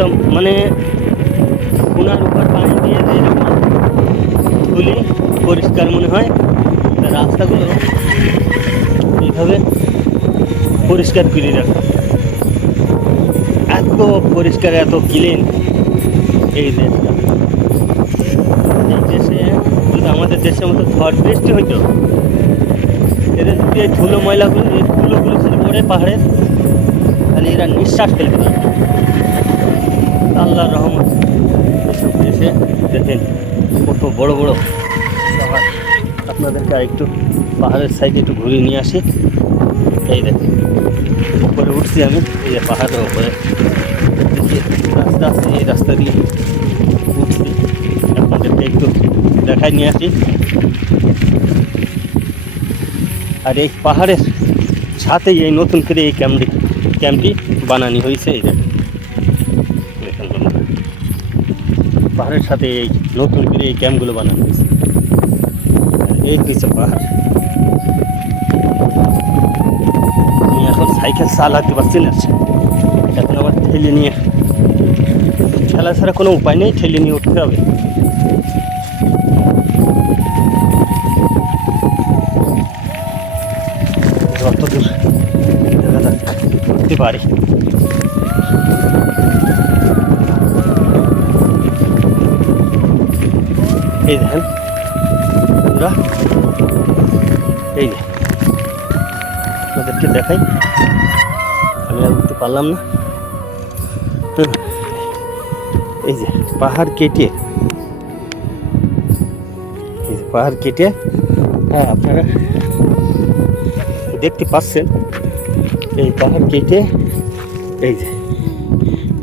একদম মানে কোনার উপর পানি দিয়ে যেরকম ধুলে পরিষ্কার মনে হয় রাস্তাগুলো এইভাবে পরিষ্কার করে রাখা। এত পরিষ্কার, এত ক্লিন এই দেশটা। এই দেশে যদি আমাদের দেশের মতো ঝড় বৃষ্টি হইতো, এদের যদি এই ধুলো ময়লাগুলো, এই ধুলোগুলো খালি পড়ে পাহাড়ে তাহলে এরা নিঃশ্বাস ফেলতে পারবে আল্লাহর রহমত। এসব দেশে দেখেন কত বড় বড় পাহাড়। আপনাদেরকে একটু পাহাড়ের সাইডে একটু ঘুরিয়ে নিয়ে আসি। এই দেখেন, উপরে উঠছি আমি, এই যে পাহাড়ের উপরে। রাস্তা আছে, এই রাস্তা দিয়ে উঠছি। আপনাদেরকে একটু দেখাই নিয়ে আসি। আর এই পাহাড়ের সাথেই এই নতুন করে এই ক্যাম্পটি ক্যাম্পটি বানানি হয়েছে, এই দেখেন। পাহাড়ের সাথে এই নতুন করে এই ক্যাম্পগুলো বানানো হয়েছে। এই হয়েছে পাহাড়। আমি এখন সাইকেল চালাতে পারছি না। এখন আবার ঠেলে নিয়ে খেলা ছাড়া কোনো উপায় নেই, ঠেলে নিয়ে উঠতে হবে। যতদূর করতে পারি। এই দেখেন। বন্ধুরা এই যে আপনাদেরকে দেখাই। আমি আর উঠতে পারলাম না। এই যে পাহাড় কেটে এই যে পাহাড় কেটে হ্যাঁ আপনারা দেখতে পাচ্ছেন। এই পাহাড় কেটে এই যে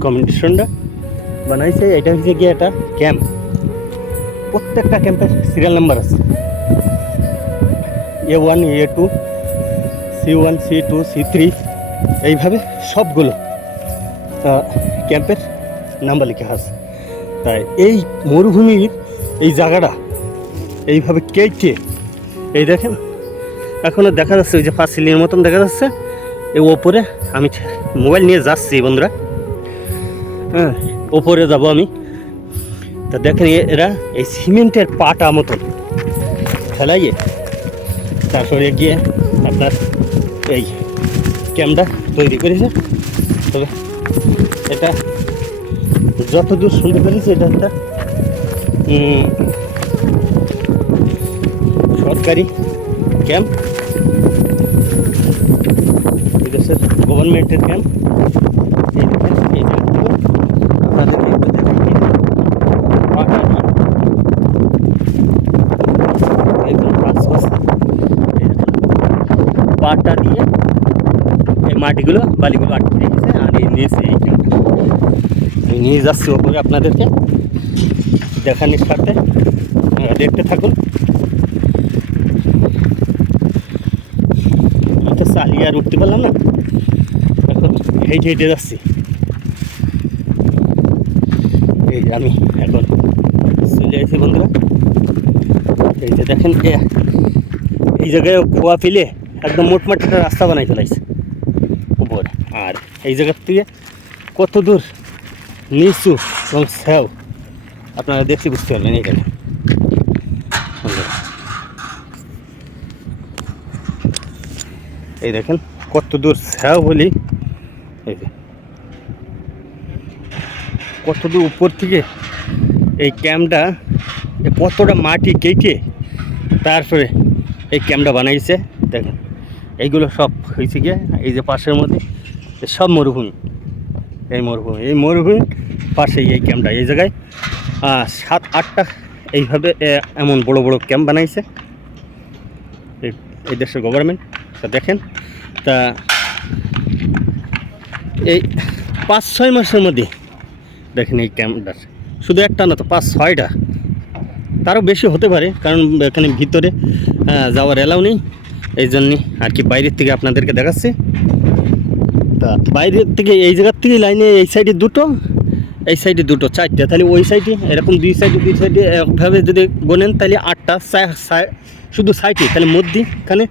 কম্পিটিশনটা বানাইছে। এটা হচ্ছে গিয়ে একটা ক্যাম্প। প্রত্যেকটা ক্যাম্পের সিরিয়াল নাম্বার আছে। A one A two C one C two C three এইভাবে সবগুলো ক্যাম্পের নাম্বার লেখা আছে। তাই এই মরুভূমির এই জায়গাটা, এইভাবে কেটে, এই দেখেন এখনও দেখা যাচ্ছে ওই যে ফাঁসিলির মতন দেখা যাচ্ছে। এই ওপরে আমি মোবাইল নিয়ে যাচ্ছি বন্ধুরা। হ্যাঁ ওপরে যাব আমি। তা দেখেন এরা এই সিমেন্টের পাটা মতন। ফেলাইয়ে তারপরে গিয়ে আপনার এই ক্যামটা তৈরি করেছে। তবে এটা যতদূর শুনতে পেরেছি, এটা একটা সরকারি ক্যাম্প। গভর্নমেন্টের ক্যাম্প এই দেখেন এই ক্যাম্পগুলো আপনাদেরকে একটু দেখাই পাহাড় না একদম পাঁচ পাঁচ এই দেখেন পাটা দিয়ে এই মাটিগুলো, বালিগুলো আটকে রেখেছে, আর এই নিচে এই নিয়ে যাচ্ছি ওপরে আপনাদেরকে। দেখানোর সাথে দেখতে থাকুন। চালিয়ে আর উঠতে পারলাম না। এখন হেঁটে হেঁটে যাচ্ছি। এই যে আমি এখন চলে এসেছি বন্ধুরা। এই যে দেখেন এই জায়গায় খোয়া ফেলে একদম মোটমাট একটা রাস্তা বানাই ফেলাইছে। উপরে। আর এই জায়গার থেকে কত দূর? নিচু এবং স্যাও আপনারা দেখতে বুঝতে পারলেন এই দেখেন বন্ধুরা। এই দেখেন কত দূর স্যাও বলি। এই যে। কত দূর উপর থেকে এই ক্যাম্পটা কতটা মাটি কেটে তারপরে এই ক্যাম্পটা বানাইছে দেখেন। এইগুলো সব হয়েছে গিয়ে এই যে পাশের মধ্যে সব মরুভূমি। এই মরুভূমি, এই মরুভূমির পাশেই এই ক্যাম্পটা, এই জায়গায় সাত, আটটা এইভাবে এমন বড় বড় ক্যাম্প বানাইছে। এই- এই দেশের গভর্নমেন্ট তা দেখেন, তা এই পাঁচ, ছয় মাসের মধ্যে দেখেন এই ক্যাম্পটা। শুধু একটা না তো পাঁচ, ছয়টা। তারও বেশি হতে পারে, কারণ এখানে ভিতরে যাওয়ার এলাও নেই। এই জন্যে আর কি বাইরের থেকে আপনাদেরকে দেখাচ্ছি। তা বাইরের থেকে এই জায়গার থেকে লাইনে এই সাইডে দুটো, এই সাইডে দুটো, চারটে। তাহলে ওই সাইডে এরকম দুই সাইডে দুই সাইডে একভাবে যদি গোনেন, তাহলে আটটা শুধু সাইডে। তাহলে মধ্যে এখানে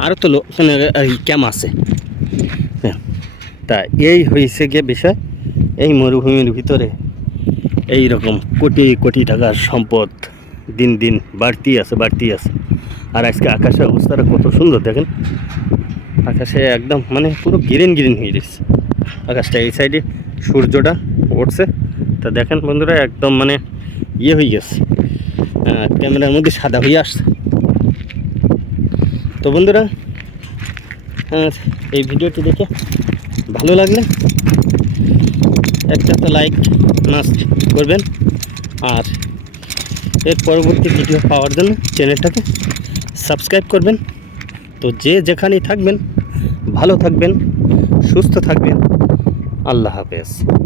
আরও তো লো- ওখানে ক্যাম্প আছে। হ্যাঁ তা এই হয়েছে গিয়ে বিষয়। এই মরুভূমির ভিতরে এই রকম কোটি কোটি টাকার সম্পদ। দিন দিন বাড়তি আছে বাড়তি আছে। আর আজকে আকাশের অবস্থাটা কত সুন্দর দেখেন। আকাশে একদম মানে পুরো গ্রিন গ্রিন হয়ে গেছে। আকাশটা এই সাইডে সূর্যটা উঠছে তা দেখেন বন্ধুরা, একদম মানে ইয়ে হয়ে গেছে। ক্যামেরার মধ্যে সাদা হয়ে আসছে। তো বন্ধুরা এই ভিডিওটি দেখে ভালো লাগলে একটা তো লাইক মাস্ট করবেন। আর এর পরবর্তী ভিডিও পাওয়ার জন্য চ্যানেলটাকে সাবস্ক্রাইব করবেন। তো যে যেখানেই থাকবেন, ভালো থাকবেন, সুস্থ থাকবেন। আল্লাহ হাফেজ।